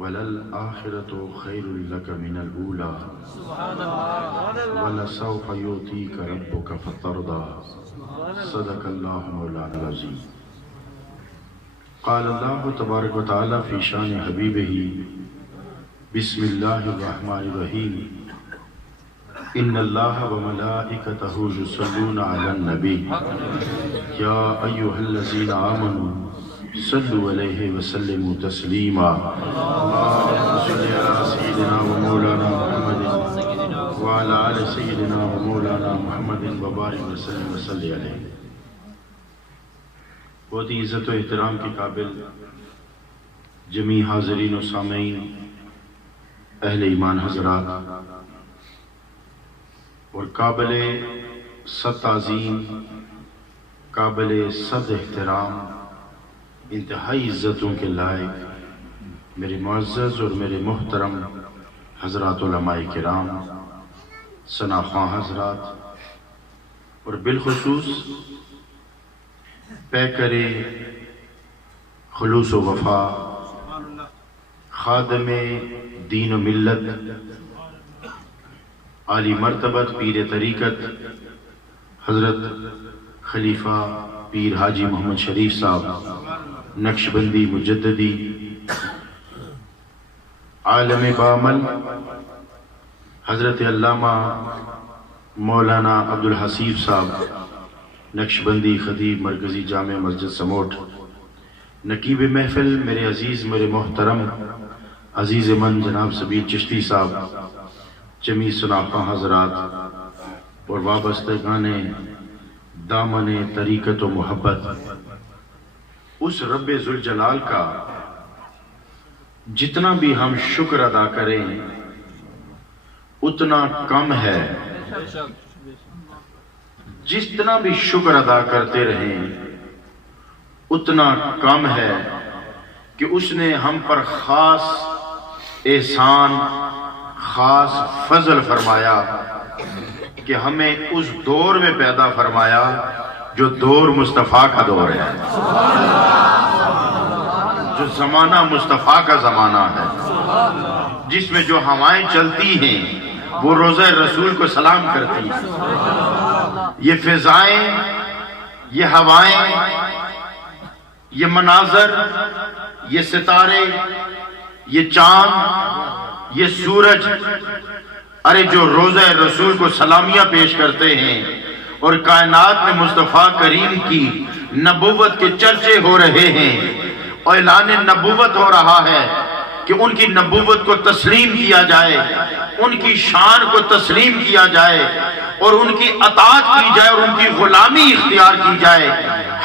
وَلَلْآخِرَةُ خَيْرٌ لَكَ مِنَ الْأُولَى وَلَسَوْفَ يُؤْتِيكَ رَبُّكَ فَتَرْضَى صدق اللہ مولانا العظیم۔ قال اللہ تبارک و تعالی فی شان حبیبہ بسم اللہ الرحمن الرحیم ان اللہ وملائکتہ یصلون علی النبی یا ایہا الذین آمنوا صلوا علیہ وسلموا تسلیما اللہم صلی علی سیدنا و مولانا محمد وعلی آل سیدنا و مولانا محمد وبارک وسلم وصلی علیہ۔ بہت ہی عزت و احترام کے قابل جمیع حاضرین و سامعین، اہل ایمان حضرات، اور قابل صد تعظیم، قابل صد احترام، انتہائی عزتوں کے لائق میرے معزز اور میرے محترم حضرات علماء کرام، ثنا خواں حضرات، اور بالخصوص پیکر خلوص و وفا، خادم دین و ملت، عالی مرتبت پیر طریقت حضرت خلیفہ پیر حاجی محمد شریف صاحب نقشبندی مجددی، عالم بامل حضرت علامہ مولانا عبدالحسیب صاحب نقشبندی خطیب مرکزی جامع مسجد سموٹ، نقیب محفل میرے عزیز میرے محترم عزیز من جناب سبیل چشتی صاحب، جمیع سناخواں حضرات اور وابستگان دامن طریقت و محبت، اس رب ذوالجلال کا جتنا بھی ہم شکر ادا کریں اتنا کم ہے، جتنا بھی شکر ادا کرتے رہیں اتنا کم ہے کہ اس نے ہم پر خاص احسان، خاص فضل فرمایا کہ ہمیں اس دور میں پیدا فرمایا جو دور مصطفیٰ کا دور ہے، جو زمانہ مصطفیٰ کا زمانہ ہے، جس میں جو ہوائیں چلتی ہیں وہ روضہ رسول کو سلام کرتی ہیں، یہ فضائیں، یہ ہوائیں، یہ مناظر، یہ ستارے، یہ چاند، یہ سورج، ارے جو روضہ رسول کو سلامیاں پیش کرتے ہیں اور کائنات میں مصطفیٰ کریم کی نبوت کے چرچے ہو رہے ہیں، اعلان نبوت ہو رہا ہے کہ ان کی نبوت کو تسلیم کیا جائے، ان کی شان کو تسلیم کیا جائے اور ان کی اطاعت کی جائے اور ان کی غلامی اختیار کی جائے،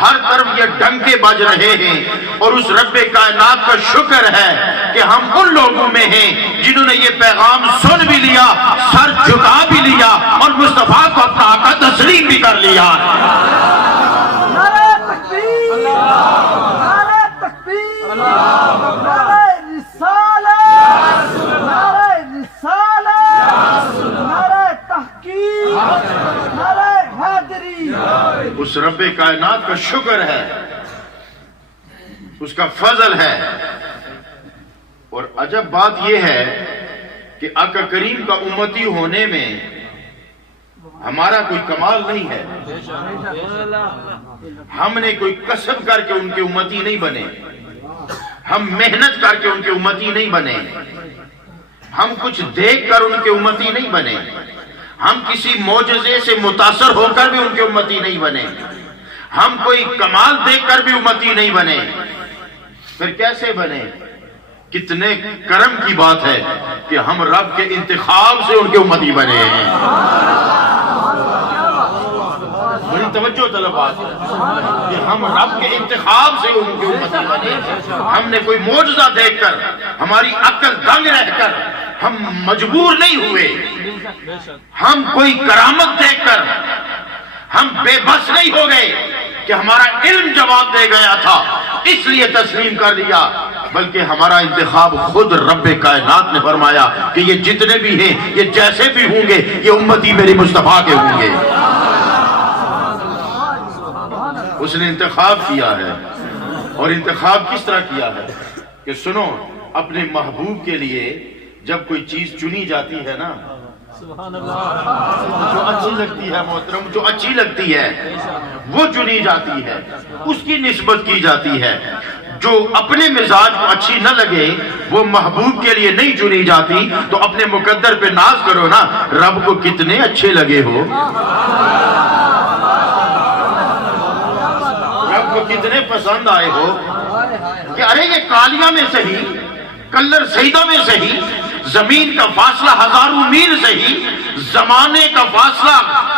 ہر طرف یہ ڈنکے بج رہے ہیں، اور اس رب کائنات کا شکر ہے کہ ہم ان لوگوں میں ہیں جنہوں نے یہ پیغام سن بھی لیا، سر جھکا بھی لیا اور مصطفیٰ کو اپنا آقا تسلیم بھی کر لیا۔ نعرہ تکبیر، نعرہ تکبیر، نعرہ رسالت، نعرہ رسالت، نعرہ تحقیق، نعرہ حیدری۔ اس رب کائنات کا شکر ہے، اس کا فضل ہے، اور عجب بات یہ ہے کہ آقا کریم کا امتی ہونے میں ہمارا کوئی کمال نہیں ہے، ہم نے کوئی کسب کر کے ان کے امتی نہیں بنے، ہم محنت کر کے ان کے امتی نہیں بنے، ہم کچھ دیکھ کر ان کے امتی نہیں بنے، ہم کسی معجزے سے متاثر ہو کر بھی ان کے امتی نہیں بنے، ہم کوئی کمال دیکھ کر بھی امتی نہیں بنے، پھر کیسے بنے؟ کتنے کرم کی بات ہے کہ ہم رب کے انتخاب سے ان کے امتی بنے ہیں۔ بڑی توجہ طلب بات ہے کہ ہم رب کے انتخاب سے ان کے امتی بنے، ہم نے کوئی معجزہ دیکھ کر، ہماری عقل دنگ رہ کر ہم مجبور نہیں ہوئے، ہم کوئی کرامت دیکھ کر ہم بے بس نہیں ہو گئے کہ ہمارا علم جواب دے گیا تھا اس لیے تسلیم کر دیا، بلکہ ہمارا انتخاب خود رب کائنات نے فرمایا کہ یہ جتنے بھی ہیں، یہ جیسے بھی ہوں گے، یہ امتی میری مصطفیٰ کے ہوں گے۔ اس نے انتخاب کیا ہے، اور انتخاب کس طرح کیا ہے کہ سنو، اپنے محبوب کے لیے جب کوئی چیز چنی جاتی ہے نا، جو اچھی لگتی ہے محترم، جو اچھی لگتی ہے وہ چنی جاتی ہے، اس کی نسبت کی جاتی ہے۔ جو اپنے مزاج کو اچھی نہ لگے وہ محبوب کے لیے نہیں چنی جاتی۔ تو اپنے مقدر پہ ناز کرو نا، رب کو کتنے اچھے لگے ہو، رب کو کتنے پسند آئے ہو کہ ارے یہ کالیہ میں صحیح، کلر سیدہ میں صحیح، زمین کا فاصلہ ہزاروں میل صحیح، زمانے کا فاصلہ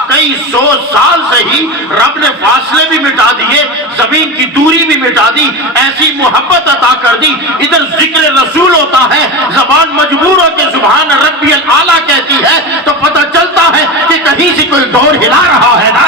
کئی سو سال صحیح، رب نے فاصلے بھی مٹا دیے، زمین کی دوری بھی مٹا دی، ایسی محبت عطا کر دی۔ ادھر ذکر رسول ہوتا ہے، زبان مجبور ہو کے سبحان ربی الاعلیٰ کہتی ہے تو پتہ چلتا ہے کہ کہیں سے کوئی دور ہلا رہا ہے نا۔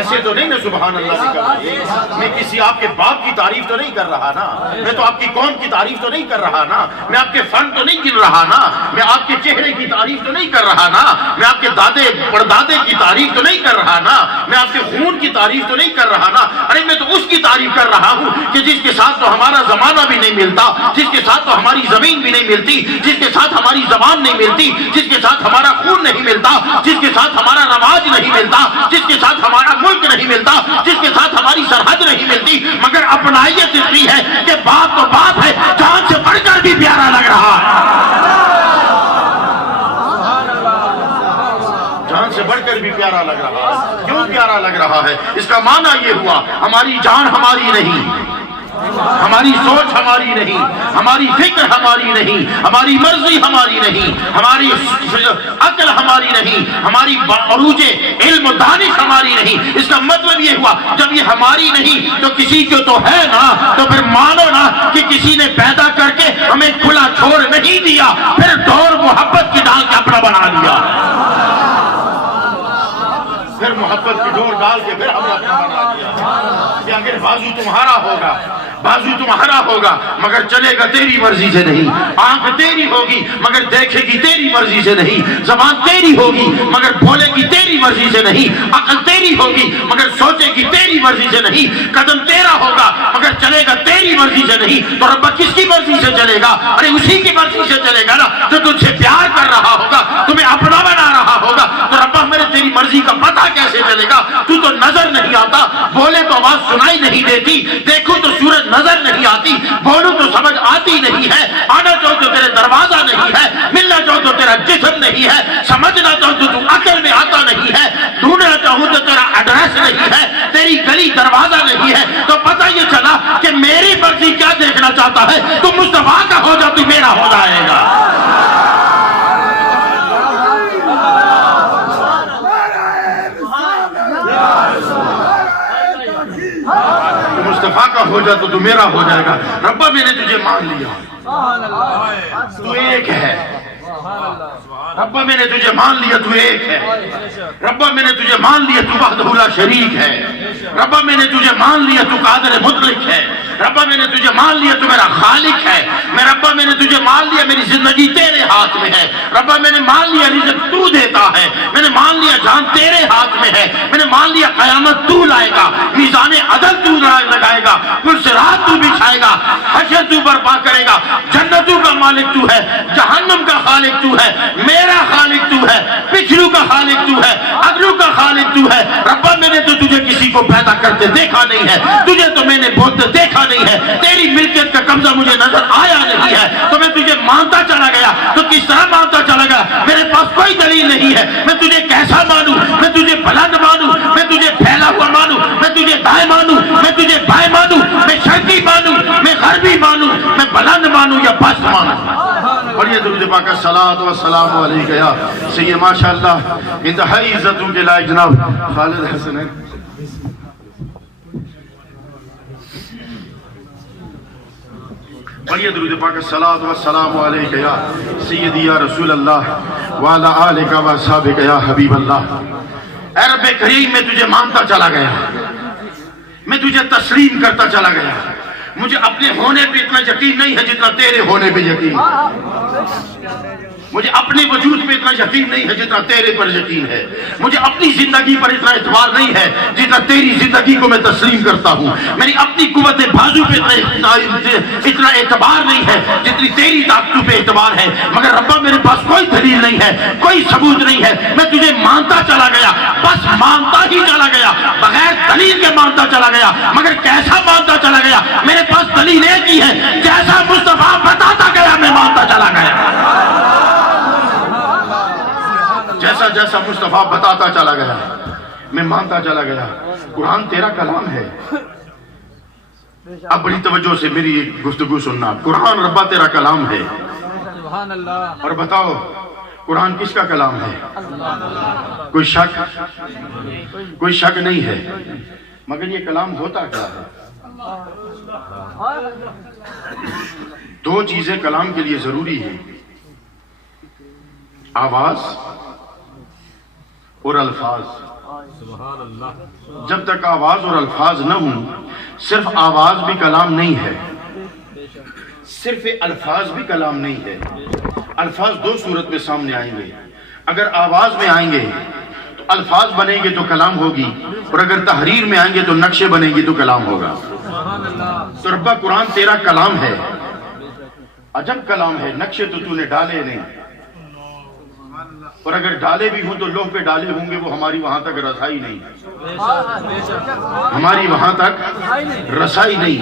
ایسے تو نہیں نا سبحان اللہ نکل رہی، میں کسی آپ کے باپ کی تعریف تو نہیں کر رہا نا، میں تو آپ کی قوم کی تعریف تو نہیں کر رہا نا، میں آپ کے فن تو نہیں گن رہا نا، میں آپ کے چہرے کی تعریف تو نہیں کر رہا نا، میں آپ کے دادے پردادے کی تعریف تو نہیں کر رہا نا، میں آپ کے خون کی تعریف تو نہیں کر رہا نا، ارے میں تو اس کی تعریف کر رہا ہوں کہ جس کے ساتھ تو ہمارا زمانہ بھی نہیں ملتا، جس کے ساتھ تو ہماری زمین بھی نہیں ملتی، جس کے ساتھ ہماری زبان نہیں ملتی، جس کے ساتھ ہمارا خون نہیں ملتا، جس کے ساتھ ہمارا رواج نہیں ملتا، جس کے ساتھ ہمارا ملک نہیں ملتا، جس کے ساتھ ہماری سرحد نہیں ملتی، مگر اپنائیت اتنی ہے کہ باپ تو باپ ہے، جان سے بڑھ کر بھی پیارا لگ رہا ہے، جان سے بڑھ کر بھی پیارا لگ رہا ہے۔ کیوں پیارا لگ رہا ہے؟ اس کا معنی یہ ہوا ہماری جان ہماری نہیں، ہماری سوچ ہماری نہیں، ہماری فکر ہماری نہیں، ہماری مرضی ہماری نہیں، ہماری عقل ہماری نہیں، ہماری عروج علم و دانش ہماری نہیں۔ اس کا مطلب یہ ہوا جب یہ ہماری نہیں تو کسی کو تو ہے نا، تو پھر مانو نا کہ کسی نے پیدا کر کے ہمیں کھلا چھوڑ نہیں دیا، پھر دور محبت کی ڈال کے اپنا بنا لیا، پھر محبت کی ڈور ڈال کے پھر ہم نے اپنا بنا دیا کہ اگر بازو تمہارا ہوگا، بازو تمہارا ہوگا مگر چلے گا تیری مرضی سے نہیں، آنکھ تیری ہوگی مگر دیکھے گی تیری مرضی سے نہیں، زبان تیری ہوگی مگر بولے گی تیری مرضی سے نہیں، عقل تیری ہوگی مگر سوچے گی تیری مرضی سے نہیں، قدم تیرا ہوگا مگر چلے گا تیری مرضی سے نہیں، تو رب کس کی مرضی سے چلے گا؟ ارے اسی کی مرضی سے چلے گا نا جو تجھ سے پیار کر رہا ہوگا، تمہیں اپنا بنا رہا ہوگا۔ تو رب میرے تیری مرضی کا پتہ کیسے چلے گا؟ تو نظر نہیں آتا، بولے تو آواز سنائی نہیں دیتی، دیکھو تو سورج نظر نہیں آتی، بولوں تو سمجھ آتی نہیں ہے، آنا چاہو تو تیرے دروازہ نہیں ہے، ملنا چاہو تو تیرا جسم نہیں ہے، سمجھنا چاہو تو عقل میں آتا نہیں ہے، ڈھونڈنا چاہو تو تیرا ایڈریس نہیں ہے، تیری گلی دروازہ نہیں ہے، تو پتہ یہ چلا کہ میری مرضی کیا دیکھنا چاہتا ہے، تو مصطفیٰ کا ہو جا تو میرا ہو جائے گا۔ مصطفیٰ کا ہو جا تو میرا ہو جائے گا۔ ربا میں نے تجھے مان لیا، تو ایک ہے، ربا میں نے تجھے مان لیا تو ایک ہے، ربا میں نے تجھے مان لیا تو وحدہ لا شریک ہے، ربا میں نے تجھے مان لیا تو قادر مطلق ہے، ربا میں نے تجھے مان لیا تو میرا خالق ہے، میں ربا میں نے تجھے مان لیا میری زندگی تیرے ہاتھ میں ہے، ربا میں نے مان لیا رزق تو دیتا ہے، میں نے مان لیا جان تیرے ہاتھ میں ہے، میں نے مان لیا قیامت تو لائے گا، میزان عدل تو لگائے گا، پل صراط تو بچھائے گا، حشر تو برپا کرے گا، جنتوں کا مالک تو ہے، جہنم کا خالق تو ہے، میرا خالق تو ہے، پچھلوں کا خالق تو ہے، اگلوں کا خالق تو ہے۔ ربا میں نے تو تجھے کسی کو پیدا کرتے دیکھا نہیں ہے، تجھے تو میں نے بولتے دیکھا نہیں ہے، تیری ملکیت کا قبضہ مجھے نظر آیا نہیں ہے، تو میں تجھے مانتا چلا گیا، تو کس طرح مانتا چلا گیا؟ میرے پاس کوئی دلیل نہیں ہے، میں تجھے کیسا مانوں؟ میں تجھے بلند مانوں، میں تجھے پھیلا ہوا مانوں، میں تجھے دائیں مانوں، میں تجھے بائیں مانوں، میں شرقی مانوں، میں غربی مانوں، میں بلند مانوں یا پست مانوں؟ پڑھیے درود پاک الصلاۃ والسلام علیک یا سید ماشاءاللہ انتہائی عزتوں کے لائق جناب خالد حسن ہے۔ پڑھیے درود پاک الصلاۃ والسلام علیک یا سیدی یا رسول اللہ وعلی آلک و اصحابک یا حبیب اللہ۔ اے رب کریم میں تجھے مانتا چلا گیا، میں تجھے تسلیم کرتا چلا گیا، مجھے اپنے ہونے پہ اتنا یقین نہیں ہے جتنا تیرے ہونے پہ یقین ہے۔ مجھے اپنے وجود پہ اتنا یقین نہیں ہے جتنا تیرے پر یقین ہے. مجھے اپنی زندگی پر اتنا اعتبار نہیں ہے جتنا تیری زندگی کو میں تسلیم کرتا ہوں. میری اپنی قوت بازو پہ اتنا اعتبار نہیں ہے جتنی تیری طاقتوں پہ اعتبار ہے. مگر ربا میرے پاس کوئی دلیل نہیں ہے, کوئی ثبوت نہیں ہے. میں تجھے مانتا چلا گیا, بس مانتا ہی چلا گیا, بغیر دلیل کے مانتا چلا گیا. مگر کیسا مانتا چلا گیا؟ میرے پاس دلیل ایک ہی ہے, جیسا مصطفیٰ بتاتا گیا میں مانتا چلا گیا. جیسا جیسا مصطفیٰ بتاتا چلا گیا میں مانتا چلا گیا. قرآن تیرا کلام ہے. اب بڑی توجہ سے میری گفتگو سننا. قرآن ربا تیرا کلام ہے. اور بتاؤ قرآن کس کا کلام ہے؟ کوئی شک نہیں ہے. مگر یہ کلام ہوتا کیا ہے؟ دو چیزیں کلام کے لیے ضروری ہیں, آواز اور الفاظ. جب تک آواز اور الفاظ نہ ہوں, صرف آواز بھی کلام نہیں ہے, صرف الفاظ بھی کلام نہیں ہے. الفاظ دو صورت میں سامنے آئیں گے. اگر آواز میں آئیں گے تو الفاظ بنیں گے تو کلام ہوگی, اور اگر تحریر میں آئیں گے تو نقشے بنیں گے تو کلام ہوگا. تو ربا قرآن تیرا کلام ہے, عجب کلام ہے. نقشے تو نے ڈالے نہیں, اور اگر ڈالے بھی ہوں تو لوح پہ ڈالے ہوں گے, وہ ہماری وہاں تک رسائی نہیں, ہماری وہاں تک رسائی نہیں.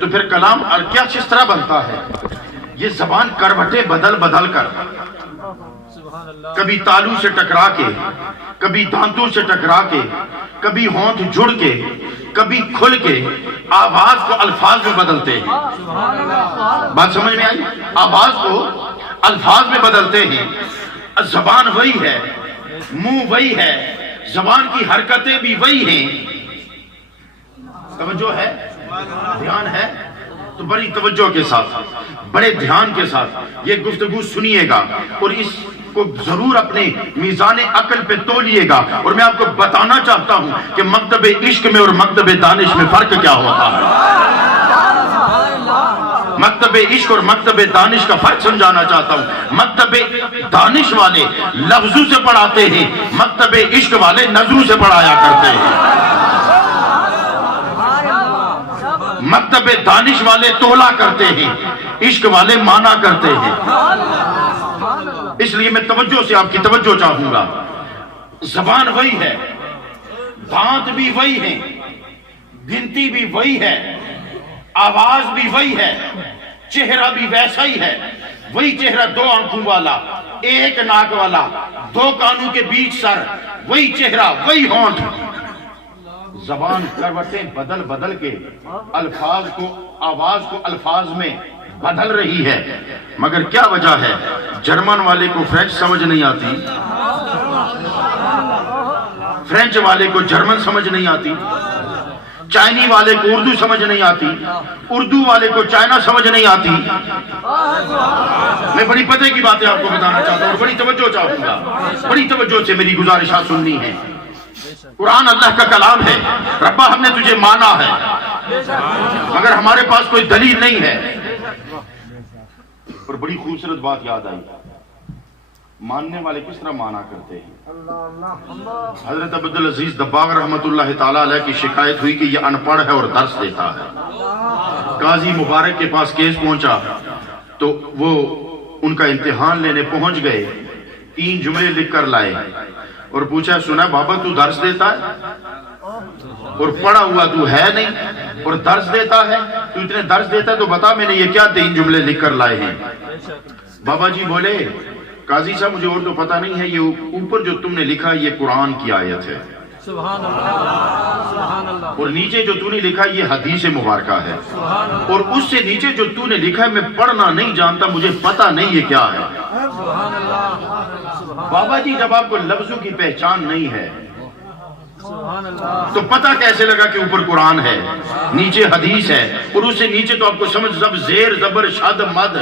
تو پھر کلام کیا کس طرح بنتا ہے؟ یہ زبان کروٹیں بدل بدل کر, کبھی تالو سے ٹکرا کے, کبھی دانتوں سے ٹکرا کے, کبھی ہونٹ جڑ کے, کبھی کھل کے آواز کو الفاظ میں بدلتے ہیں. بات سمجھ میں آئی؟ آواز کو الفاظ میں بدلتے ہیں. زبان وہی ہے, منہ وہی ہے, زبان کی حرکتیں بھی وہی ہیں. توجہ ہے, دھیان ہے, تو بڑی توجہ کے ساتھ, بڑے دھیان کے ساتھ یہ گفتگو سنیے گا, اور اس کو ضرور اپنے میزان عقل پہ تولیے گا. اور میں آپ کو بتانا چاہتا ہوں کہ مکتب عشق میں اور مکتب دانش میں فرق کیا ہوتا ہے. مکتب عشق اور مکتب دانش کا فرق سمجھانا چاہتا ہوں. مکتب دانش والے لفظوں سے پڑھاتے ہیں, مکتب عشق والے نظروں سے پڑھایا کرتے ہیں. مکتب دانش والے تولا کرتے ہیں, عشق والے مانا کرتے ہیں. اس لیے میں توجہ سے آپ کی توجہ چاہوں گا. زبان وہی ہے, دانت بھی وہی ہیں, گنتی بھی وہی ہے, آواز بھی وہی ہے, چہرہ بھی ویسا ہی ہے. وہی چہرہ دو آنکھوں والا, ایک ناک والا, دو کانوں کے بیچ سر, وہی چہرہ, وہی ہونٹ. زبان کروٹیں بدل بدل کے الفاظ کو, آواز کو الفاظ میں بدل رہی ہے. مگر کیا وجہ ہے؟ جرمن والے کو فرینچ سمجھ نہیں آتی, فرینچ والے کو جرمن سمجھ نہیں آتی, چائنی والے کو اردو سمجھ نہیں آتی, اردو والے کو چائنا سمجھ نہیں آتی. میں بڑی پتے کی باتیں آپ کو بتانا چاہتا ہوں, اور بڑی توجہ چاہوں گا. بڑی توجہ سے میری گزارشات سننی ہے. قرآن اللہ کا کلام ہے. ربا ہم نے تجھے مانا ہے, مگر ہمارے پاس کوئی دلیل نہیں ہے. اور بڑی خوبصورت بات یاد آئی, ماننے والے کس طرح مانا کرتے ہیں. حضرت عبدالعزیز دباغ رحمت اللہ تعالیٰ علیہ کی شکایت ہوئی کہ یہ ان پڑھ ہے اور درس دیتا ہے. قاضی مبارک کے پاس کیس پہنچا تو وہ ان کا امتحان لینے پہنچ گئے. 3 جملے لکھ کر لائے اور پوچھا, سنا بابا تو درس دیتا ہے اور پڑھا ہوا تو ہے نہیں, اور درس دیتا ہے, تو اتنے درس دیتا ہے تو بتا میں نے یہ کیا 3 جملے لکھ کر لائے ہیں. بابا جی بولے, قاضی صاحب مجھے اور تو پتہ نہیں ہے, یہ اوپر جو تم نے لکھا یہ قرآن کی آیت ہے, سبحان اللہ, اور نیچے جو تو نے لکھا یہ حدیث مبارکہ ہے, اور اس سے نیچے جو تو نے لکھا ہے میں پڑھنا نہیں جانتا, مجھے پتہ نہیں یہ کیا ہے. بابا جی جب آپ کو لفظوں کی پہچان نہیں ہے تو پتہ کیسے لگا کہ اوپر قرآن ہے نیچے حدیث ہے اور اس سے نیچے تو آپ کو سمجھ سب زیر زبر شد مد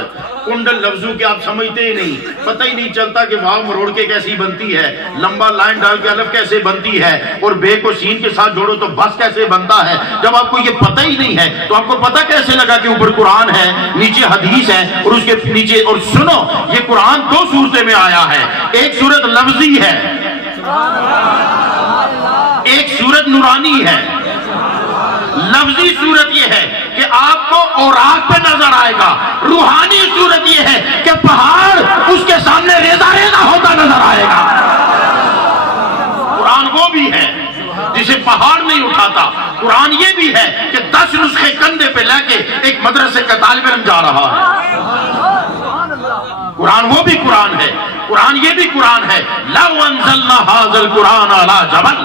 کنڈل لفظوں کے آپ سمجھتے ہی نہیں, پتہ ہی نہیں چلتا کہ واو مروڑ کے کیسی بنتی ہے, لمبا لائن ڈال کے الف کیسے بنتی ہے, اور بے کو سین کے ساتھ جوڑو تو بس کیسے بنتا ہے. جب آپ کو یہ پتہ ہی نہیں ہے تو آپ کو پتہ کیسے لگا کہ اوپر قرآن ہے نیچے حدیث ہے اور اس کے نیچے. اور سنو, یہ قرآن دو صورتیں میں آیا ہے, ایک صورت لفظی ہے, ایک صورت نورانی ہے. لفظی صورت یہ ہے کہ آپ کو اوراق پہ نظر آئے گا, روحانی صورت یہ ہے کہ پہاڑ اس کے سامنے ریزہ ریزہ ہوتا نظر آئے گا. قرآن وہ بھی ہے جسے پہاڑ نہیں اٹھاتا, قرآن یہ بھی ہے کہ 10 نسخے کندھے پہ لے کے ایک مدرسے کا طالب علم جا رہا ہے. قرآن وہ بھی قرآن ہے, قرآن یہ بھی قرآن ہے. لو انزلنا هذا القرآن على جبل,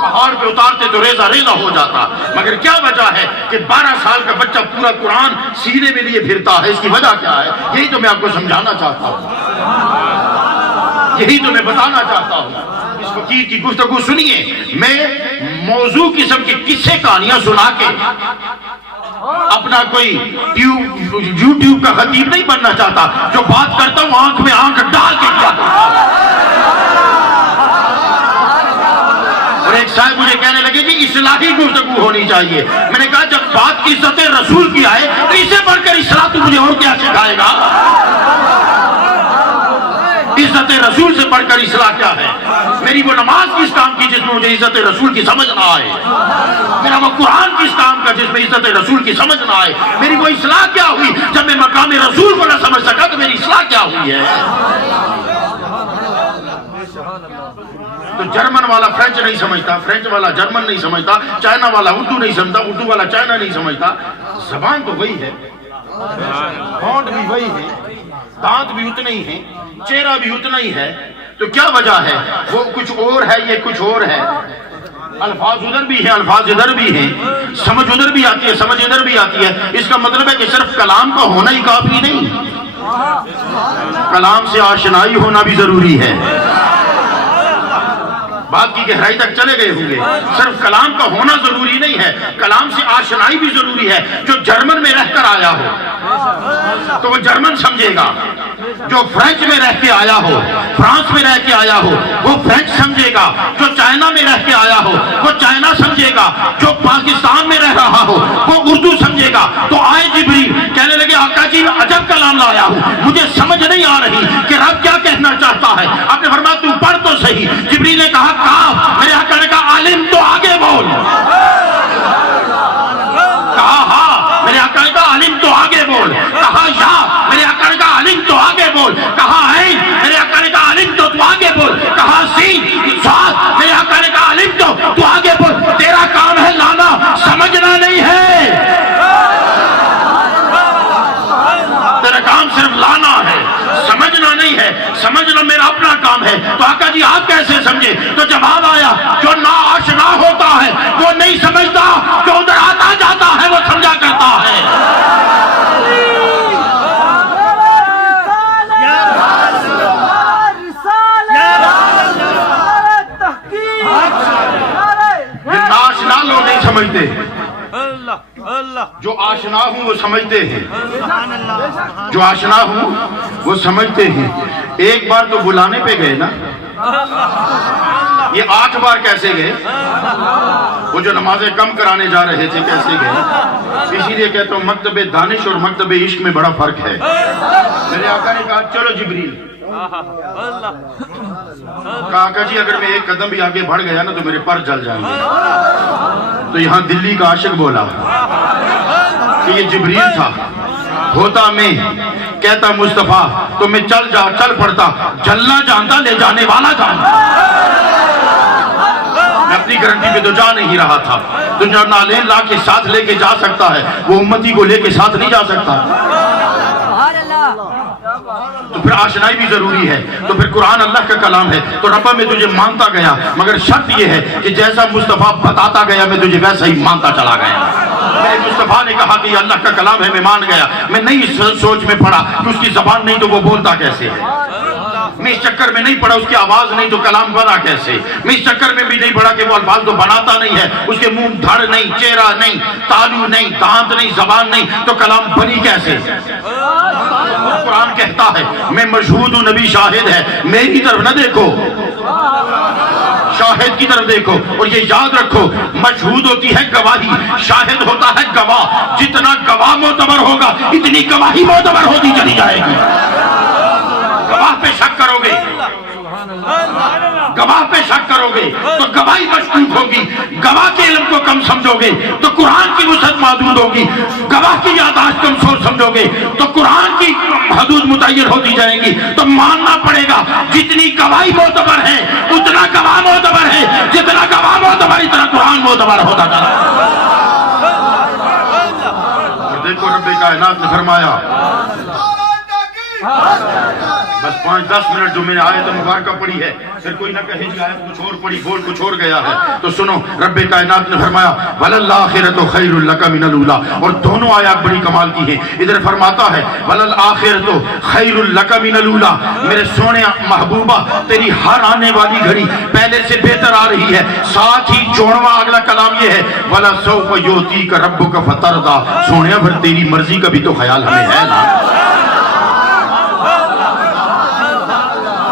پہاڑ پہ اتارتے تو ریزہ ریزہ ہو جاتا. مگر کیا وجہ ہے کہ 12 سال کا بچہ پورا قرآن سینے میں لیے پھرتا ہے؟ اس کی وجہ کیا ہے؟ یہی تو میں آپ کو سمجھانا چاہتا ہوں, یہی تو میں بتانا چاہتا ہوں. اس فقیر کی گفتگو سنیے. میں موضوع قسم کی قصے کہانیاں سنا کے اپنا کوئی یوٹیوب کا خطیب نہیں بننا چاہتا. جو بات کرتا ہوں آنکھ میں آنکھ ڈال کے کیا کرتا ہوں. اور ایک صاحب مجھے کہنے لگے کہ اصلاحی گفتگو ہونی چاہیے. میں نے کہا جب بات عزت رسول کی آئے تو اسے بڑھ کر اصلاح تو مجھے اور کیا سکھائے گا؟ عزت رسول سے بڑھ کر اصلاح کیا ہے؟ میری وہ نماز کس کام کی جس میں مجھے عزت رسول کی سمجھ نہ آئے؟ میرا وہ قرآن کس کام کا جس میں عزت رسول کی سمجھ نہ آئے؟ میری وہ اصلاح کیا ہوئی جب میں مقام رسول کو نہ سمجھ سکا تو میری اصلاح کیا ہوئی ہے؟ تو جرمن والا فرینچ نہیں سمجھتا, فرینچ والا جرمن نہیں سمجھتا, چائنا والا اردو نہیں سمجھتا, اردو والا چائنا نہیں سمجھتا. زبان تو وہی ہے, ہونٹ بھی وہی ہے, دانت بھی اتنے ہی ہیں, چہرہ بھی اتنا ہی ہے. تو کیا وجہ ہے؟ وہ کچھ اور ہے, یہ کچھ اور ہے. الفاظ ادھر بھی ہیں, الفاظ ادھر بھی ہیں, سمجھ ادھر بھی آتی ہے, سمجھ ادھر بھی آتی ہے. اس کا مطلب ہے کہ صرف کلام کا ہونا ہی کافی نہیں, کلام سے آشنائی ہونا بھی ضروری ہے. بات کی گہرائی تک چلے گئے ہوں گے. صرف کلام کا ہونا ضروری نہیں ہے, کلام سے آشنائی بھی ضروری ہے. جو جرمن میں رہ کر آیا ہو تو وہ جرمن سمجھے گا, جو فرینچ میں رہ کے آیا ہو, فرانس میں رہ کے آیا ہو وہ فرینچ سمجھے گا, جو چائنا میں رہ کے آیا ہو وہ چائنا سمجھے گا, جو پاکستان میں رہ رہا ہو وہ اردو سمجھے گا. تو آئے جبریل کہنے لگے آقا جی عجب کلام لایا ہوں, مجھے سمجھ نہیں آ رہی کہ رب کیا کہنا چاہتا ہے. آپ نے فرمایا تو پڑھ تو صحیح. جبریل نے کہا میرے آقا نے کہا عالم تو آگے بول. کہا ہاں. میرے آقا نے کہا عالم تو آگے بول. کہا یا. میرے آقا نے کہا عالم تو آگے بول. کہا عین. میرے آقا نے کہا عالم تو آگے بول. کہا سین صاد. میرے آقا نے کہا عالم تو آگے بول. تیرا کام ہے لانا, سمجھنا نہیں ہے. تیرا کام صرف لانا ہے, سمجھنا نہیں ہے. سمجھنا میرا اپنا کام ہے. تو آقا جی آپ کیسے سمجھے؟ تو جواب آیا جو نا آشنا ہوتا ہے وہ نہیں سمجھتا, جو ادھر آتا جاتا ہے وہ سمجھا کرتا ہے. آشنا لوگ نہیں سمجھتے, جو آشنا ہوں وہ سمجھتے ہیں, جو آشنا ہوں وہ سمجھتے ہیں. ایک بار تو بلانے پہ گئے نا, یہ 8 بار کیسے گئے؟ وہ جو نمازیں کم کرانے جا رہے تھے کیسے گئے؟ اسی لیے کہتا ہوں مکتب دانش اور مکتب عشق میں بڑا فرق ہے. میرے آقا نے کہا چلو جبریل. کہا آقا جی اگر میں ایک قدم بھی آگے بڑھ گیا نا تو میرے پر جل جائیں گے. تو یہاں دلی کا عاشق بولا کہ یہ جبریل تھا, ہوتا میں کہتا مصطفیٰ تو میں چل پڑتا, جلنا جانتا لے جانے والا جانتا. میں اپنی گارنٹی پہ تو جا نہیں رہا تھا. تو جو نالین لا کے ساتھ لے کے جا سکتا ہے وہ امتی کو لے کے ساتھ نہیں جا سکتا. تو پھر آشنائی بھی ضروری ہے. تو پھر قرآن اللہ کا کلام ہے تو ربا میں تجھے مانتا گیا, مگر شرط یہ ہے کہ جیسا مصطفیٰ بتاتا گیا میں تجھے ویسا ہی مانتا چلا گیا. میرے مصطفیٰ نے کہا کہ یہ اللہ کا کلام ہے, میں مان گیا. میں نہیں سوچ میں پڑا کہ اس کی زبان نہیں تو وہ بولتا کیسے ہے. میں اس چکر میں نہیں پڑا اس کی آواز نہیں تو کلام بنا کیسے، میں اس چکر میں بھی نہیں پڑا کہ وہ الفاظ تو بناتا نہیں ہے، اس کے منہ دھڑ نہیں، چہرہ نہیں، تالو نہیں، دانت نہیں، زبان نہیں، تو کلام بنی کیسے؟ قرآن کہتا ہے میں مشہود ہوں، نبی شاہد ہے، میری طرف نہ دیکھو، شاہد کی طرف دیکھو۔ اور یہ یاد رکھو، مشہود ہوتی ہے گواہی، شاہد ہوتا ہے گواہ، جتنا گواہ معتبر ہوگا اتنی گواہی معتبر ہوتی چلی جائے گی۔ گواہ پہ شک کرو گے، گواہ پہ شک کرو گے تو گواہی مشکوک ہوگی، گواہ کے علم کو کم سمجھو گے تو قرآن کی وسعت محدود ہوگی، گواہ کی یادداشت کمزور سمجھو گے تو قرآن کی حدود متعین ہوتی جائیں گی۔ تو ماننا پڑے گا جتنی گواہی معتبر ہے اتنا گواہ معتبر ہے، جتنا گواہ معتبر اتنا قرآن معتبر ہوتا چلا۔ اور دیکھو رب کائنات نے فرمایا، بس 5-10 منٹ جو میں نے آیت مبارکہ پڑھی ہے، پھر کوئی نہ کہے کہ آیت کچھ اور پڑھی، بول کچھ اور گیا ہے، تو سنو رب کائنات نے فرمایا وَلَلْآخِرَةُ خَيْرٌ لَكَ مِنَ الْأُولَىٰ، اور دونوں آیات بڑی کمال کی ہیں۔ ادھر فرماتا ہے وَلَلْآخِرَةُ خَيْرٌ لَكَ مِنَ الْأُولَىٰ، میرے سونے محبوبہ تیری ہر آنے والی گھڑی پہلے سے بہتر آ رہی ہے۔ ساتھ ہی جوڑواں اگلا کلام یہ ہے وَلَسَوْفَ يُعْطِيكَ رَبُّكَ فَتَرْضَىٰ، سونے پھر تیری مرضی کا بھی تو خیال ہمیں ہے نا،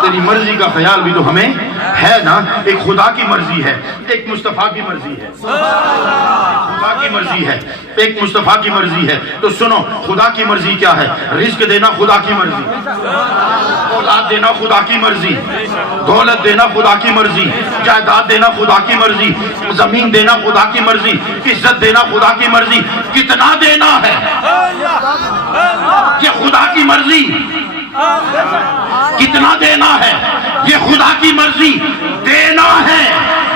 تیری مرضی کا خیال بھی تو ہمیں ہے نا۔ ایک خدا کی مرضی ہے، ایک مصطفیٰ کی مرضی ہے، خدا کی مرضی ہے، ایک مصطفیٰ کی مرضی ہے۔ تو سنو خدا کی مرضی کیا ہے؟ رزق دینا خدا کی مرضی، اولاد دینا خدا کی مرضی، دولت دینا خدا کی مرضی، جائیداد دینا خدا کی مرضی، زمین دینا خدا کی مرضی، عزت دینا خدا کی مرضی۔ کتنا دینا ہے یہ خدا کی مرضی، کتنا دینا ہے یہ خدا کی مرضی، دینا ہے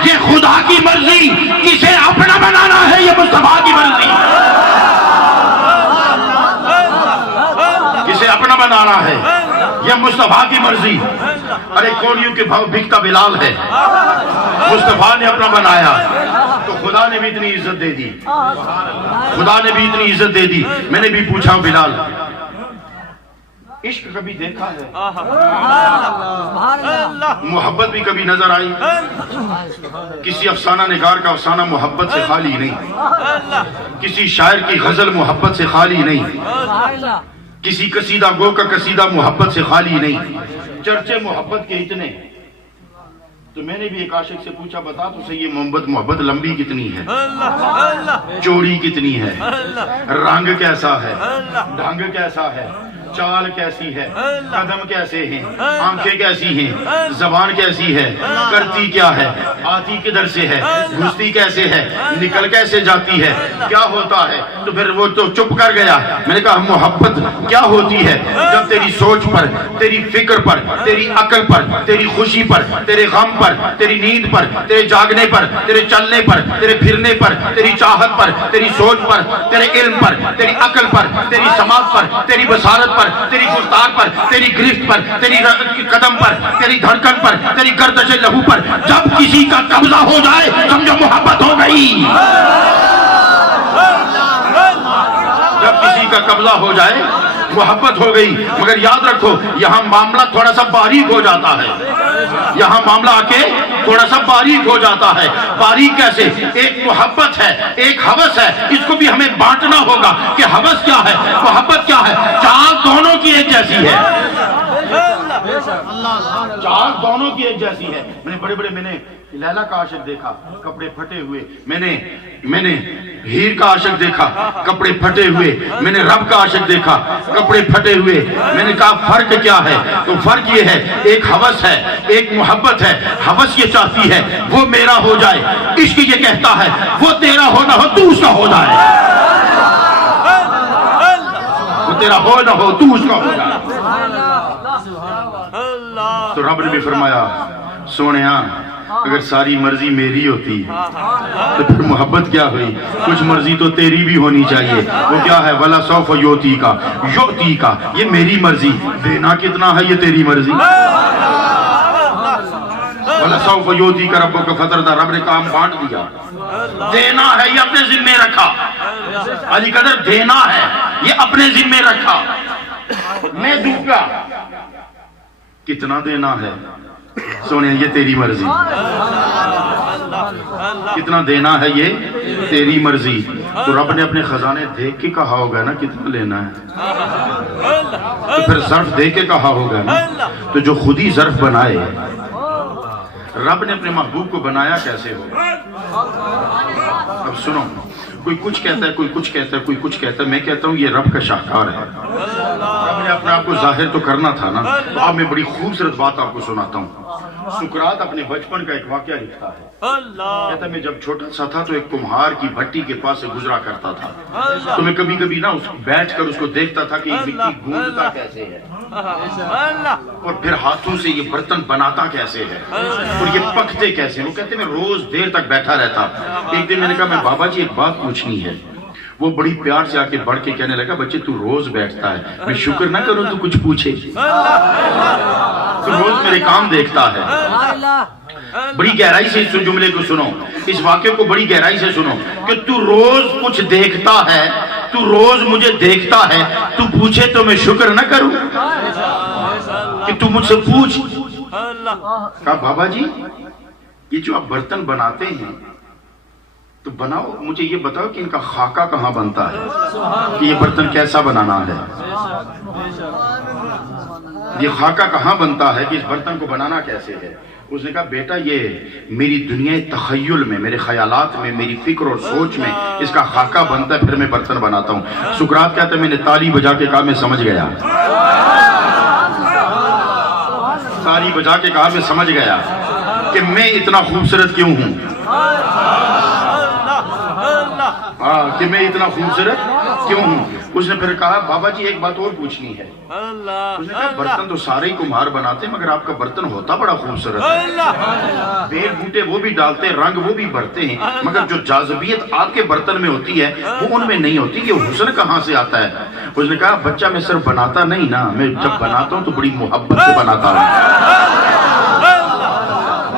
یہ خدا کی مرضی، کسے اپنا بنانا ہے یہ مصطفیٰ کی مرضی، کسے اپنا بنانا ہے یہ مصطفیٰ کی مرضی۔ ارے کوڑیوں کے بھاؤ بکتا بلال ہے، مصطفیٰ نے اپنا بنایا تو خدا نے بھی اتنی عزت دے دی، خدا نے بھی اتنی عزت دے دی۔ میں نے بھی پوچھا بلال عشق کبھی دیکھا ہے؟ محبت بھی کبھی نظر آئی؟ کسی افسانہ نگار کا افسانہ محبت سے خالی نہیں، کسی شاعر کی غزل محبت سے خالی نہیں، کسی قصیدہ گو کا قصیدہ محبت سے خالی نہیں۔ چرچے محبت کے اتنے، تو میں نے بھی ایک عاشق سے پوچھا بتا تو صحیح محبت لمبی کتنی ہے، چوڑی کتنی ہے، رنگ کیسا ہے، ڈھنگ کیسا ہے، چال کیسی ہے، قدم کیسے ہیں، آنکھیں کیسی ہیں، زبان کیسی ہے، کرتی کیا ہے، آتی کدھر سے ہے، گھستی کیسے ہے، نکل کیسے جاتی ہے، کیا ہوتا ہے؟ تو پھر وہ تو چپ کر گیا۔ میں نے کہا محبت کیا ہوتی ہے؟ جب تیری سوچ پر، تیری فکر پر، تیری عقل پر، تیری خوشی پر، تیرے غم پر، تیری نیند پر، تیرے جاگنے پر، تیرے چلنے پر، تیرے پھرنے پر، تیری چاہت پر، تیری سوچ پر، تیرے علم پر، تیری عقل پر، تیری سماعت پر، تیری بصارت پر، تیری گفتار پر، تیری گرفت پر، تیری قدم پر، تیری دھڑکن پر، تیری گردش لہو پر جب کسی کا قبضہ ہو جائے سمجھو محبت ہو گئی، جب کسی کا قبضہ ہو جائے محبت ہو گئی۔ مگر یاد رکھو یہاں معاملہ تھوڑا سا باریک ہو جاتا ہے، یہاں معاملہ آ کے تھوڑا سا باریک ہو جاتا ہے۔ باریک کیسے؟ ایک محبت ہے، ایک ہوس ہے، اس کو بھی ہمیں بانٹنا ہوگا کہ ہوس کیا ہے، محبت کیا ہے۔ چال دونوں کی ایک جیسی ہے، چال دونوں کی ایک جیسی ہے۔ میں نے میں نے لیلا کا عاشق دیکھا کپڑے پھٹے ہوئے، میں نے ہیر کا عاشق دیکھا کپڑے پھٹے ہوئے، میں نے رب کا عاشق دیکھا کپڑے پھٹے ہوئے۔ میں نے کہا فرق کیا ہے؟ تو فرق یہ ہے ایک ہوس ہے، ایک محبت ہے۔ ہوس یہ چاہتی ہے وہ میرا ہو جائے، عشق یہ کہتا ہے وہ تیرا ہو نہ ہو تو اس کا ہو جائے، وہ تیرا ہو نہ ہو تو اس کا ہو جائے۔ تو رب نے بھی فرمایا سونیاں اگر ساری مرضی میری ہوتی تو پھر محبت کیا ہوئی؟ کچھ مرضی تو تیری بھی ہونی چاہیے۔ وہ کیا ہے؟ وَلَا سَوْفَ يُعْطِيكَ، یہ میری مرضی، دینا کتنا ہے یہ تیری مرضی۔ وَلَا سَوْفَ يُعْطِيكَ رَبُّكَ فَتَرْضَىٰ، رب نے کام بانٹ دیا، دینا ہے یہ اپنے ذمے رکھا، علی قدر دینا ہے یہ اپنے ذمے رکھا، میں دوں گا کتنا دینا ہے سونے یہ تیری مرضی، کتنا دینا ہے یہ تیری مرضی۔ تو رب نے اپنے خزانے دیکھ کے کہا ہوگا نا کتنا لینا ہے، تو پھر ظرف دے کے کہا ہوگا نا۔ تو جو خود ہی ظرف بنائے، رب نے اپنے محبوب کو بنایا کیسے ہوگا؟ اب سنو، کوئی کچھ کہتا ہے، کوئی کچھ کہتا ہے، کوئی کچھ کہتا ہے، میں کہتا ہوں یہ رب کا شاہکار ہے۔ رب نے اپنے آپ کو ظاہر تو کرنا تھا نا۔ تو اب میں بڑی خوبصورت بات آپ کو سناتا ہوں۔ سقراط اپنے بچپن کا ایک واقعہ لکھتا ہے، کہتا ہے میں جب چھوٹا سا تھا تو ایک کمہار کی بھٹی کے پاس سے گزرا کرتا تھا، تو میں کبھی کبھی نا بیٹھ کر اس کو دیکھتا تھا کہ یہ مٹی گوندتا کیسے ہے اور پھر ہاتھوں سے یہ برتن بناتا کیسے ہے اور یہ پکتے کیسے ہیں۔ وہ کہتے ہیں میں روز دیر تک بیٹھا رہتا۔ ایک دن میں نے کہا میں بابا جی ایک بات پوچھنی ہے۔ وہ بڑی پیار سے آ کے بڑھ کے کہنے لگا بچے تو روز بیٹھتا ہے، میں شکر نہ کروں تو کچھ پوچھے، تو روز میرے کام دیکھتا ہے۔ بڑی گہرائی سے اس جملے کو سنو، اس واقعے کو بڑی گہرائی سے سنو کہ تو روز کچھ دیکھتا ہے، تو روز مجھے دیکھتا ہے، تو پوچھے تو میں شکر نہ کروں کہ تو مجھ سے پوچھ۔ کہا بابا جی یہ جو آپ برتن بناتے ہیں تو بناؤ، مجھے یہ بتاؤ کہ ان کا خاکہ کہاں بنتا ہے، کہ یہ برتن کیسا بنانا ہے، یہ خاکہ کہاں بنتا ہے، کہ اس برتن کو بنانا کیسے ہے۔ اس نے کہا بیٹا یہ میری دنیا تخیل میں، میرے خیالات میں، میری فکر اور سوچ میں اس کا خاکہ بنتا ہے، پھر میں برتن بناتا ہوں۔ سقراط کہتا ہے میں نے تالی بجا کے کہا میں سمجھ گیا، تالی بجا کے کہا میں سمجھ گیا کہ میں اتنا خوبصورت کیوں ہوں، کہ میں اتنا خوبصورت کیوں ہوں۔ اس نے پھر کہا بابا جی ایک بات اور پوچھنی ہے۔ اس نے کہا برتن تو سارے ہی کمہار بناتے ہیں مگر آپ کا برتن ہوتا بڑا خوبصورت ہے، بیل بوٹے وہ بھی ڈالتے ہیں، رنگ وہ بھی بھرتے ہیں، مگر جو جاذبیت آپ کے برتن میں ہوتی ہے وہ ان میں نہیں ہوتی، یہ حسن کہاں سے آتا ہے؟ اس نے کہا بچہ میں صرف بناتا نہیں نا، میں جب بناتا ہوں تو بڑی محبت سے بناتا ہوں،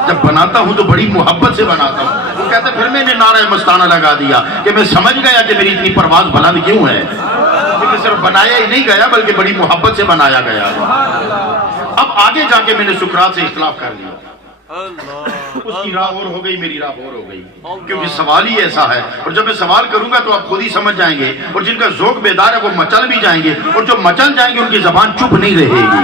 جب بناتا ہوں تو بڑی محبت سے بناتا ہوں۔ وہ کہتے پھر میں نے نعرہ مستانہ لگا دیا کہ میں سمجھ گیا کہ میری اتنی پرواز بلند کیوں ہے، کیونکہ صرف بنایا ہی نہیں گیا بلکہ بڑی محبت سے بنایا گیا۔ اب آگے جا کے میں نے سقراط سے اختلاف کر لیا، اس کی راہ اور ہو گئی، میری راہ اور ہو گئی، کیونکہ سوال ہی ایسا ہے، اور جب میں سوال کروں گا تو آپ خود ہی سمجھ جائیں گے، اور جن کا ذوق بیدار ہے وہ مچل بھی جائیں گے، اور جو مچل جائیں گے ان کی زبان چپ نہیں رہے گی،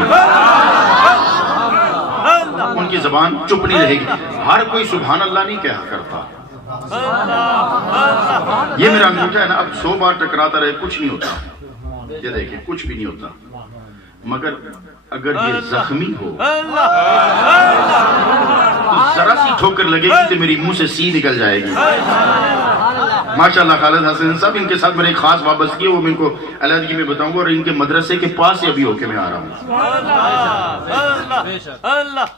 ان کی زبان چپ نہیں رہے گی۔ ہر کوئی سبحان اللہ نہیں کہا کرتا، یہ میرا انگوٹھا ہے نا، اب 100 بار ٹکراتا رہے کچھ نہیں ہوتا، یہ دیکھیں کچھ بھی نہیں ہوتا، مگر اگر یہ زخمی ہو تو ذرا سی ٹھوکر لگے گی تو میری منہ سے سی نکل جائے گی۔ ماشاءاللہ خالد حسن صاحب ان کے ساتھ میرے خاص وابستگی ہے، وہ میں ان کو علیحدگی میں بتاؤں گا، اور ان کے مدرسے کے پاس سے ابھی ہو کے میں آ رہا ہوں۔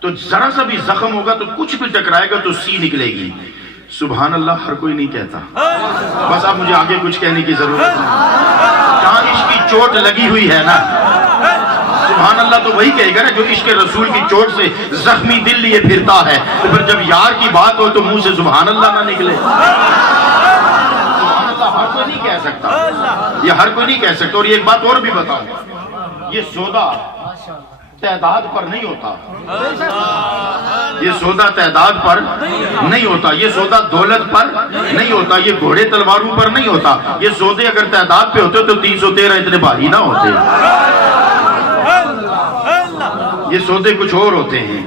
تو ذرا سا بھی زخم ہوگا تو کچھ بھی ٹکرائے گا تو سی نکلے گی۔ سبحان اللہ ہر کوئی نہیں کہتا، بس آپ مجھے آگے کچھ کہنے کی ضرورت نہیں، جہاں عشق کی چوٹ لگی ہوئی ہے نا، سبحان اللہ تو وہی کہے گا نا جو عشق رسول کی چوٹ سے زخمی دل لیے پھرتا ہے، تو پھر جب یار کی بات ہو تو منہ سے سبحان اللہ نہ نکلے۔ سبحان اللہ ہر کوئی نہیں کہہ سکتا، یہ ہر کوئی نہیں کہہ سکتا۔ اور یہ ایک بات اور بھی بتاؤں، یہ سودا تعداد پر نہیں ہوتا، یہ سودا تعداد پر نہیں ہوتا، یہ سودا دولت پر نہیں ہوتا، یہ گھوڑے تلواروں پر نہیں ہوتا، یہ سودے اگر تعداد پہ ہوتے تو 313 اتنے بھاری نہ ہوتے، یہ سودے کچھ اور ہوتے ہیں،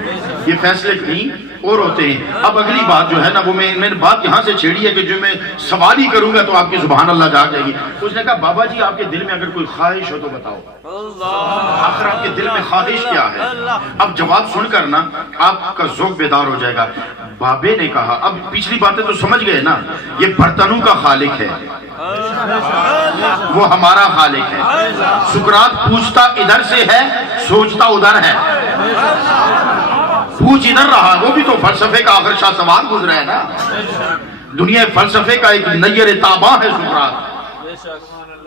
یہ فیصلے کہیں اور ہوتے ہیں۔ اب اگلی بات جو ہے نا وہ میں نے بات یہاں سے چھیڑی ہے کہ جو میں سوال ہی کروں گا تو آپ کی سبحان اللہ جا جائے گی۔ اس نے کہا بابا جی آپ کے دل میں اگر کوئی خواہش ہو تو بتاؤ، آخر آپ کے دل میں خواہش کیا ہے؟ اب جواب سن کر نا آپ کا ذوق بیدار ہو جائے گا۔ بابے نے کہا، اب پچھلی باتیں تو سمجھ گئے نا، یہ برتنوں کا خالق ہے، وہ ہمارا خالق ہے۔ سقراط پوچھتا ادھر سے ہے، سوچتا ادھر ہے، پوچھ ادھر رہا، وہ بھی تو فلسفے کا آخر شاہ سوال گزرا ہے نا، دنیا فلسفے کا ایک نیر تاباں ہے سقراط،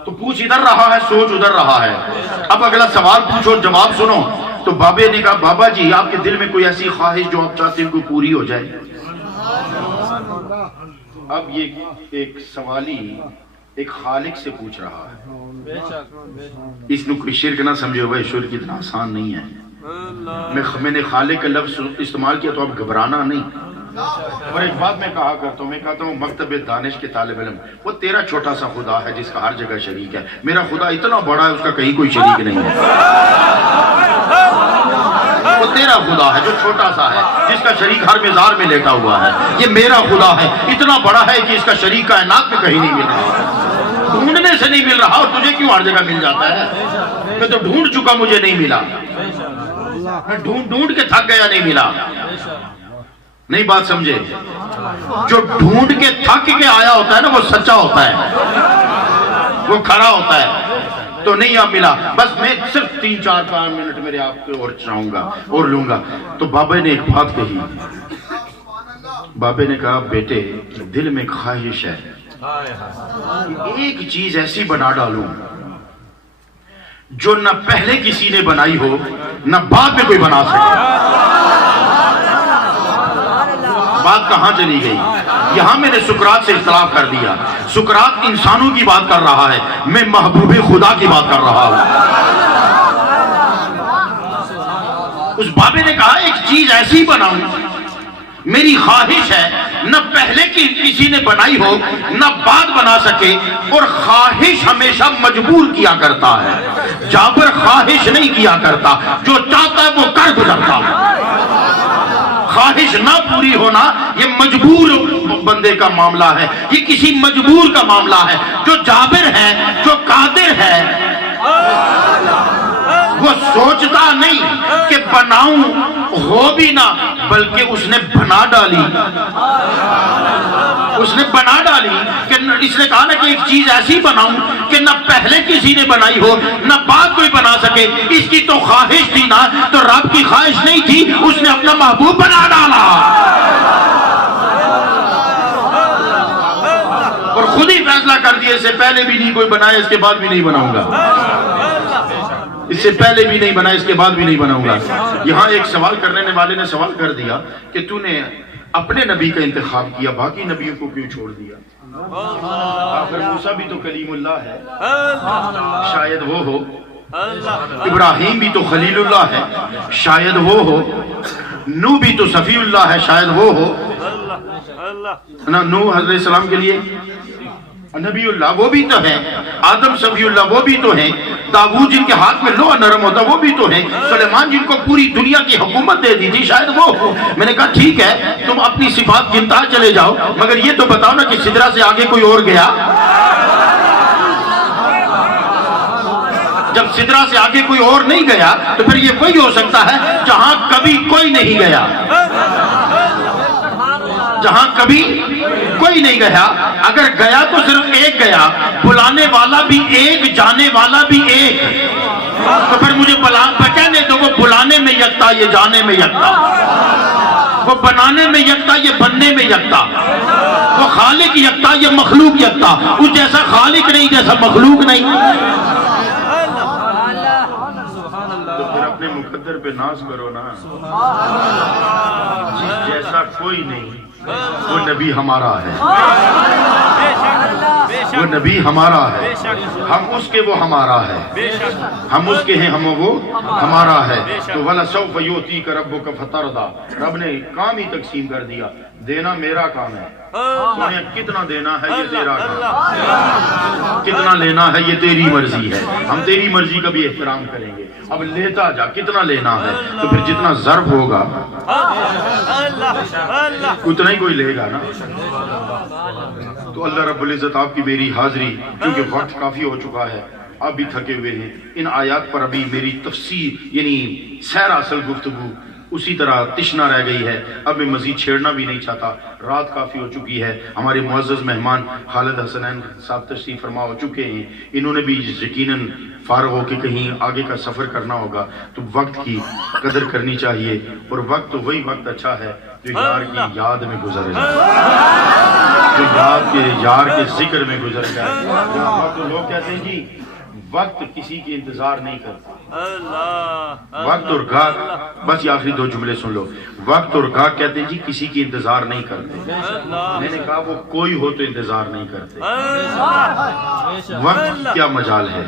تو پوچھ ادھر رہا ہے، سوچ ادھر رہا ہے۔ اب اگلا سوال پوچھو جواب سنو۔ تو بابے نے کہا بابا جی آپ کے دل میں کوئی ایسی خواہش جو آپ چاہتے ہیں کوئی پوری ہو جائے؟ اب یہ ایک سوالی ایک خالق سے پوچھ رہا ہے، اس نے کوئی شرک نہ سمجھے، وہ شرک اتنا آسان نہیں ہے، میں نے خالق کا لفظ استعمال کیا تو اب گھبرانا نہیں. اور ایک بات میں کہا کرتا ہوں، میں کہتا ہوں مکتب دانش کے طالب علم، وہ تیرا چھوٹا سا خدا ہے جس کا ہر جگہ شریک ہے. میرا خدا اتنا بڑا ہے اس کا کہیں کوئی شریک نہیں ہے. وہ تیرا خدا ہے جو چھوٹا سا ہے جس کا شریک ہر مزار میں لیٹا ہوا ہے. یہ میرا خدا ہے اتنا بڑا ہے کہ اس کا شریک کائنات میں کہیں نہیں مل رہا، ڈھونڈنے سے نہیں مل رہا. اور تجھے کیوں ہر جگہ مل جاتا ہے؟ میں تو ڈھونڈ چکا، مجھے نہیں ملا. میں ڈھونڈ کے تھک گیا، نہیں ملا. نہیں بات سمجھے؟ جو ڈھونڈ کے تھک کے آیا ہوتا ہے نا وہ سچا ہوتا ہے، وہ کھڑا ہوتا ہے. تو نہیں اب ملا. بس میں صرف 3-4 منٹ میرے آپ پہ اور چاہوں گا اور لوں گا. تو بابا نے ایک بات کہی. بابا نے کہا بیٹے دل میں خواہش ہے کہ ایک چیز ایسی بنا ڈالوں جو نہ پہلے کسی نے بنائی ہو نہ بعد میں کوئی بنا سکے. بات کہاں چلی گئی؟ یہاں میں نے سقراط سے اختلاف کر دیا. سقراط انسانوں کی بات کر رہا ہے، میں محبوب خدا کی بات کر رہا ہوں. اس بابے نے کہا ایک چیز ایسی بناؤں، میری خواہش ہے نہ پہلے کی کسی نے بنائی ہو نہ بعد بنا سکے. اور خواہش ہمیشہ مجبور کیا کرتا ہے، جابر خواہش نہیں کیا کرتا، جو چاہتا ہے وہ کر گزرتا. خواہش نہ پوری ہونا یہ مجبور بندے کا معاملہ ہے، یہ کسی مجبور کا معاملہ ہے. جو جابر ہے، جو قادر ہے، وہ سوچتا نہیں کہ بناؤں ہو بھی نہ، بلکہ اس نے بنا ڈالی. اس نے بنا ڈالی کہ اس نے کہا نا کہ ایک چیز ایسی بناؤں کہ نہ پہلے کسی نے بنائی ہو نہ بعد کوئی بنا سکے. اس کی تو خواہش تھی نا، تو رب کی خواہش نہیں تھی، اس نے اپنا محبوب بنا ڈالا اور خود ہی فیصلہ کر دیا اس سے پہلے بھی نہیں کوئی بنایا، اس کے بعد بھی نہیں بناؤں گا. اس سے پہلے بھی نہیں بنا، اس کے بعد بھی نہیں بناؤں گا. یہاں ایک سوال کرنے والے نے سوال کر دیا کہ تو نے اپنے نبی کا انتخاب کیا، باقی نبیوں کو کیوں چھوڑ دیا؟ آخر موسیٰ بھی تو کلیم اللہ ہے، شاید وہ ہو. ابراہیم بھی تو خلیل اللہ ہے، شاید وہ ہو. نوح بھی تو صفی اللہ ہے، شاید وہ ہو. نوح حضرت السلام کے لیے نبی اللہ وہ بھی تو ہیں. آدم صفی اللہ وہ بھی تو ہیں. داؤد جن کے ہاتھ میں لوہا نرم ہوتا وہ بھی تو ہیں. سلیمان جن کو پوری دنیا کی حکومت دے دی تھی، شاید وہ ہو. میں نے کہا ٹھیک ہے تم اپنی صفات گنتا چلے جاؤ، مگر یہ تو بتاؤ نا کہ سدرا سے آگے کوئی اور گیا؟ جب سدرا سے آگے کوئی اور نہیں گیا تو پھر یہ وہی ہو سکتا ہے جہاں کبھی کوئی نہیں گیا. جہاں کبھی کوئی نہیں گیا. اگر گیا تو صرف ایک گیا، بلانے والا بھی ایک، جانے والا بھی ایک. تو پھر مجھے کہنے دو وہ بلانے میں یکتا، یہ جانے میں یکتا، وہ بنانے میں یکتا، یہ بننے میں یکتا، وہ خالق یکتا، یہ مخلوق یکتا. اس جیسا خالق نہیں، جیسا مخلوق نہیں. تو پھر اپنے مقدر پہ ناز کرو نا. جس جیسا کوئی نہیں، وہ نبی ہمارا ہے، وہ نبی ہمارا ہے. ہم اس کے، وہ ہمارا ہے. ہم اس کے ہیں، ہم وہ ہمارا ہے. تو وَلَسَوْفَ يُؤْتِيكَ رَبُّكَ فَتَرْضَىٰ. رب نے کام ہی تقسیم کر دیا. دینا میرا کام ہے، تمہیں کتنا دینا ہے یہ تیرا کام، کتنا لینا ہے یہ تیری مرضی ہے. ہم تیری مرضی کا بھی احترام کریں گے. اب لیتا جا، کتنا لینا ہے تو پھر جتنا ضرب ہوگا اتنا ہی کوئی لے گا نا. تو اللہ رب العزت آپ کی میری حاضری، کیونکہ وقت کافی ہو چکا ہے، آپ بھی تھکے ہوئے ہیں، ان آیات پر ابھی میری تفسیر یعنی سیر اصل گفتگو اسی طرح تشنا رہ گئی ہے. اب میں مزید چھیڑنا بھی نہیں چاہتا، رات کافی ہو چکی ہے. ہمارے معزز مہمان خالد حسنین صاحب تشریف فرما ہو چکے ہیں. انہوں نے بھی یقیناً فارغ ہو کے کہیں آگے کا سفر کرنا ہوگا. تو وقت کی قدر کرنی چاہیے، اور وقت تو وہی وقت اچھا ہے جو یار کی یاد میں گزر جائے، جو یار کے ذکر میں گزر جائے. تو لوگ کہتے ہیں جی وقت کسی کی انتظار نہیں کرتا، وقت اور گھر بس یہ آخری دو جملے سن لو. وقت اور گاہ کہتے ہیں جی کسی کی انتظار نہیں کرتے. میں نے کہا وہ کوئی ہو تو انتظار نہیں کرتے. وقت کی کیا مجال ہے,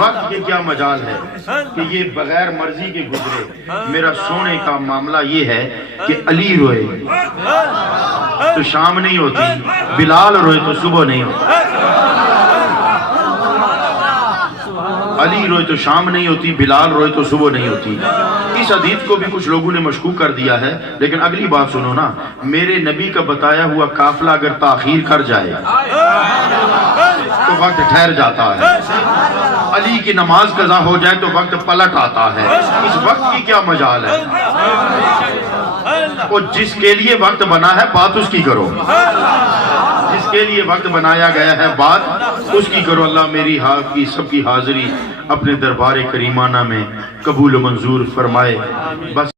وقت کے کیا مجال ہے کہ یہ بغیر مرضی کے گزرے. میرا سونے کا معاملہ یہ ہے کہ علی روئے تو شام نہیں ہوتی, بلال روئے تو صبح نہیں ہوتی. علی روئے تو شام نہیں ہوتی, بلال روئے تو صبح نہیں ہوتی. اس حدیث کو بھی کچھ لوگوں نے مشکوک کر دیا ہے, لیکن اگلی بات سنو نا. میرے نبی کا بتایا ہوا قافلہ اگر تاخیر کر جائے تو وقت ٹھہر جاتا ہے. علی کی نماز قضا ہو جائے تو وقت پلٹ آتا ہے. اس وقت کی کیا مجال ہے؟ وہ جس کے لیے وقت بنا ہے بات اس کی کرو, جس کے لیے وقت بنایا گیا ہے بات اس کی کرو. اللہ میری کی سب کی حاضری اپنے دربار کریمانہ میں قبول و منظور فرمائے. بس